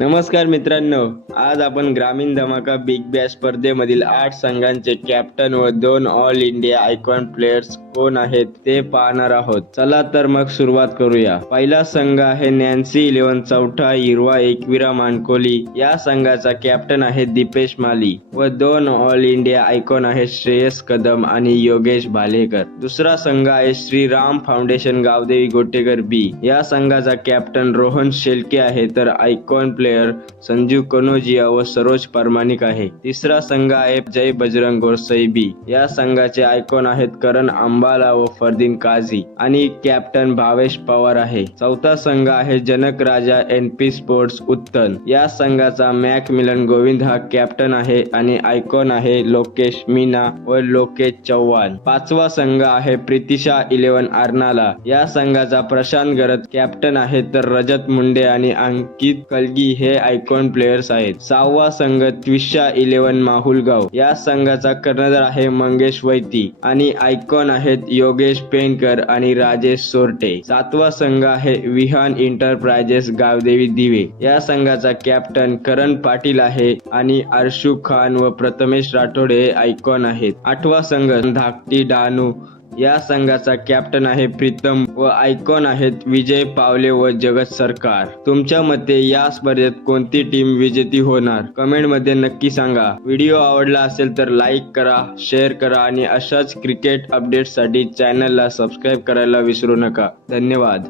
नमस्कार मित्रांनो, आज आपण ग्रामीण धमाका बिग बॅश स्पर्धेमधील 8 संघांचे कॅप्टन व 2 ऑल इंडिया आयकॉन प्लेयर्स कोण आहेत ते पाहणार आहोत. चला तर मग सुरुवात करूया. पहिला संघ आहे नॅन्सी 11 चौथा हिरवा एकविरा मानकोली. या संघाचा कॅप्टन आहे दीपेश माली व 2 ऑल इंडिया आयकॉन आहेत श्रेयस कदम आणि योगेश भालेकर. दुसरा संघ आहे श्रीराम फाउंडेशन गावदेवी गोटेकर बी. या संघाचा कॅप्टन रोहन शेलके आहे तर आयकॉन प्लेयर संजू कनोजिया व सरोज परमानिक आहे. तिसरा संघ आहे जय बजरंग गोरसई बी. या संघाचे आयकॉन आहेत करण अंबाला व फरदीन काझी आणि कॅप्टन भावेश पवार आहे. चौथा संघ आहे जनक राजा NP स्पोर्ट्स उत्तन. या संघाचा मॅक मिलन गोविंद हा कॅप्टन आहे आणि आयकॉन आहे लोकेश मीना व लोकेश चव्हाण. पाचवा संघ आहे प्रीतिशा 11 अर्नाला. या संघाचा प्रशांत गरत कॅप्टन आहे तर रजत मुंडे आणि अंकित कलगी हे आयकॉन प्लेयर्स आहेत. सहावा संघ त्विशा 11 माहुलगाव. या संघाचा कर्णधार आहे मंगेश वैती आणि आयकॉन आहेत योगेश पेनकर आणि राजेश सोरटे. सातवा संघ आहे विहान एंटरप्राइजेस गावदेवी दिवे. या संघाचा कॅप्टन करण पाटील आहे आणि अर्शू खान व प्रथमेश राठोड हे आयकॉन आहेत. आठवा संघ धाकटी डहाणू. या संघाचा कॅप्टन आहे प्रीतम व आयकॉन आहेत विजय पावले व जगत सरकार. तुमच्या मते या स्पर्धेत कोणती टीम विजेती होणार? कमेंट मध्ये नक्की सांगा. व्हिडिओ आवडला असेल तर लाईक करा, शेअर करा आणि अशाच क्रिकेट अपडेट्ससाठी चॅनलला सबस्क्राईब करायला विसरू नका. धन्यवाद.